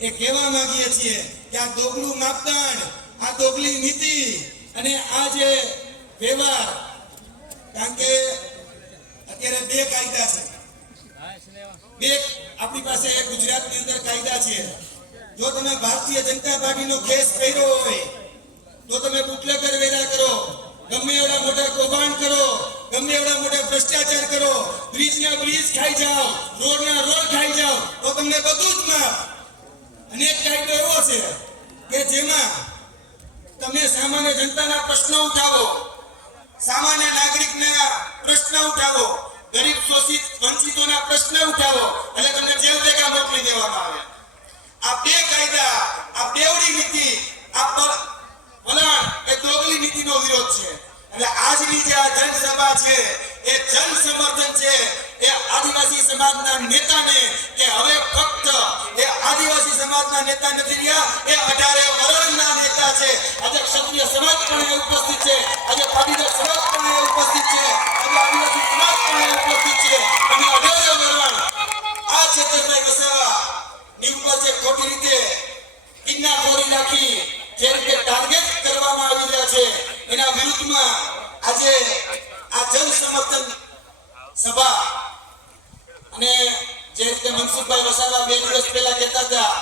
એ કહેવા માંગીએ છીએ કે આ દોગલું માપદંડ, આ દોગલી નીતિ અને આ જે વ્યવહાર, કારણ કે અત્યારે બે કાયદા છે. બે આપણી પાસે ગુજરાતની અંદર કાયદા છે. જો તમે ભારતીય જનતા પાર્ટીનો કેસ કર્યો હોય, તો તમે બુટલેકર વેરા કરો, ગમે એવડા મોટા કૌભાંડ કરો, ગમે એવડા મોટા ભ્રષ્ટાચાર કરો, બ્રિજના બ્રિજ ખાઈ જાઓ, રોડના રોડ ખાઈ જાઓ, તો તમને બધું જ માફ. અને એક કાયદો એવો છે કે જેમાં તમે સામાન્ય જનતાના પ્રશ્નો ઉઠાવો, સામાન્ય નાગરિકના પ્રશ્ન ઉઠાવો, ગરીબ, શોષિત, વંચિતોના પ્રશ્ન ઉઠાવો, એટલે તમને જેલ ભેગા મોકલી દેવામાં આવે. આ બે કાયદા, આ બેવડી નીતિ, આ વલણ એ દોગલી નીતિનો વિરોધ છે. એટલે આજની જે આ જનસભા છે, એ જન સમર્થન છે આદિવાસી સમાજના નેતાને કે હવે ફક્ત એ આદિવાસી સમાજના નેતા નથી રહ્યા, એ અઢારે વરણના નેતા છે. આજે ક્ષત્રિય સમાજ પણ અહીંયા ઉપસ્થિત છે. આજે પાટીદાર સમાજ પણ અહીંયા ઉપસ્થિત છે. આજે આદિવાસી સમાજ પણ અહીંયા ઉપસ્થિત છે. અને અઢારે વરણ આ ચેતનભાઈ વસાવા ની ઉપર જે ખોટી રીતે કિન્નાખોરી રાખી જે રીતે ટાર્ગેટ કરવામાં આવી રહ્યા છે, એના વિરુદ્ધમાં આજે આ જન સમર્થન સભા અને જે રીતે મનસુખભાઈ વસાવા બે દિવસ પહેલા કહેતા હતા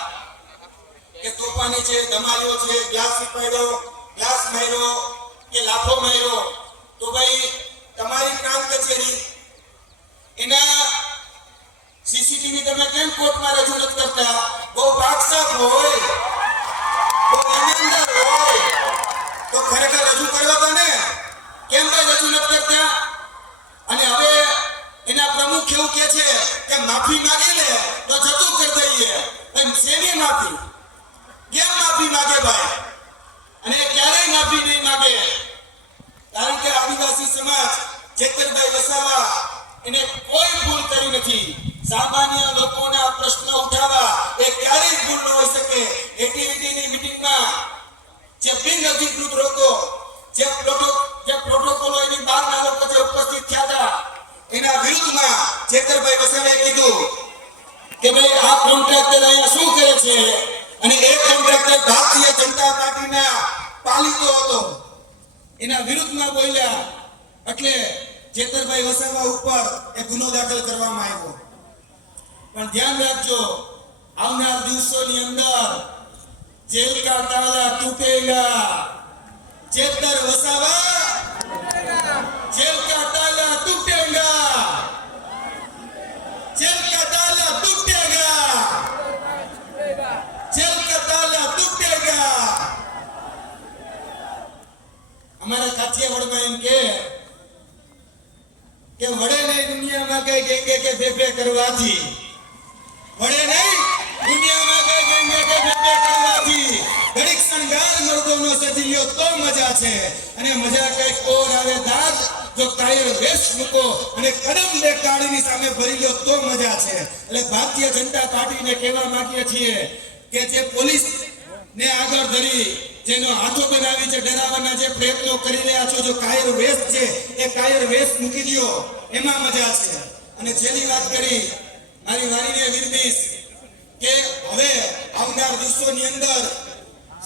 કે તોફાની છે ધમાલીઓ છે, ગ્લાસ પાડ્યો ગ્લાસ માર્યો, કે લાફો માર્યો. તો ભાઈ, તમારી કામ કચેરી, એના સીસીટીવી તમે કેમ કોર્ટમાં રજૂ નથી કરતા? બહુ પાકસાફ હોય, બહુ ઈમાનદાર હોય. તો ખરેખર રજૂ કર્યો તો ને કેમ ભાઈ રજૂ નથી કરતા અને હવે એના પ્રમુખ એવું કે છે કે માફી માંગે ને તો જતું કરી દઈએ. શેની માફી? કેમ માફી માંગે ભાઈ? અને ક્યારેય માફી નહીં માંગે? કારણ કે આદિવાસી સમાજ જેતરભાઈ વસાવા એને કોઈ ભૂલ કરી નથી. સામાન્ય લોકોના પ્રશ્ન ઉઠાવવા એ ક્યારેય ભૂલ ન હોઈ શકે. એટીવીટીની મીટિંગમાં જે બિન અધિકૃત લોકો જે પ્રોટો ચેતરભાઈ વસાવાએ કીધું કે ભાઈ, આ કોન્ટ્રાક્ટર અહીંયા શું કરે છે? અને એ કોન્ટ્રાક્ટર ભારતીય જનતા પાર્ટીના પાલિતો હતો. એના વિરુદ્ધમાં બોલ્યા, એટલે ચેતરભાઈ વસાવા ઉપર એ ગુનો દાખલ કરવામાં આવ્યો. પણ ધ્યાન રાખજો, આવનાર દિવસોની અંદર જેલ કા તાલા તૂટેગા ચેતર વસાવા અમારા કાઠિયાવાડમાં એમ કે કે વડે નહીં દુનિયામાં કઈ ગેંગે કે ફેફે કરવાથી. વડે નહીં દુનિયામાં કઈ ગેંગે કે ફેફે કરવાથી. ઘડીક શણગાર મર્દોનો સજી લ્યો તો મજા છે. અને મજા કઈ ઓર આવે દાદ જો કાયર વેશ મૂકો અને કદમ બે કાળીની સામે ભરી લ્યો તો મજા છે. એટલે ભારતીય જનતા પાર્ટીને કહેવા માંગીએ છીએ કે જે પોલીસ ને આગળ ધરી જેનો હાથો બનાવી છે, ડરાવવાના જે પ્રયત્નો કરી રહ્યા છો, જો કાયર વેશ છે, એ કાયર વેશ મૂકી દો એમાં મજા છે. અને છેલ્લી વાત કરી, મારી વાણીને વિરમીશ કે હવે આવનાર દિવસોની અંદર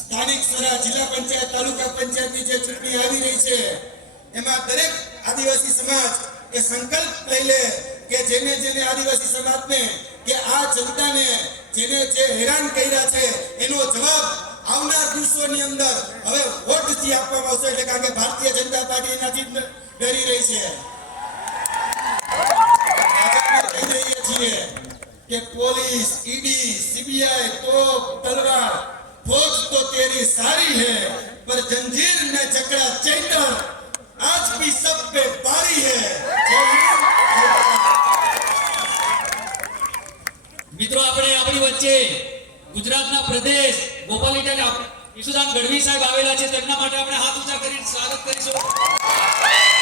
સ્થાનિક સ્વરાજ જિલ્લા પંચાયત, તાલુકા પંચાયતની જે ચૂંટણી આવી રહી છે, એમાં દરેક આદિવાસી સમાજ એ સંકલ્પ લઈ લે કે જેને જેને આદિવાસી સમાજને કે આ જનતાને જેને જે હેરાન કર્યા છે, એનો જવાબ આવનાર દિવસોની અંદર હવે વોટ જે આપવામાં આવશે એટલે કારણ કે ભારતીય જનતા પાર્ટી એનાથી ડરી રહી છે. કહી રહીએ છીએ કે પોલીસ, ઈડી, સીબીઆઈ, તોપ, તલવાર, ફોજ તો તેરી સારી હે પર જંજીર મે ચકડા ચૈતર આજ ભી સબ પે ભારી હે. મિત્રો, આપણે આપણી વચ્ચે ગુજરાતના પ્રદેશ ગોપાલ ઇટાલી ઈશુદાન ગઢવી સાહેબ આવેલા છે. તેમના માટે આપણે હાથ ઊંચા કરીને સ્વાગત કરીશું.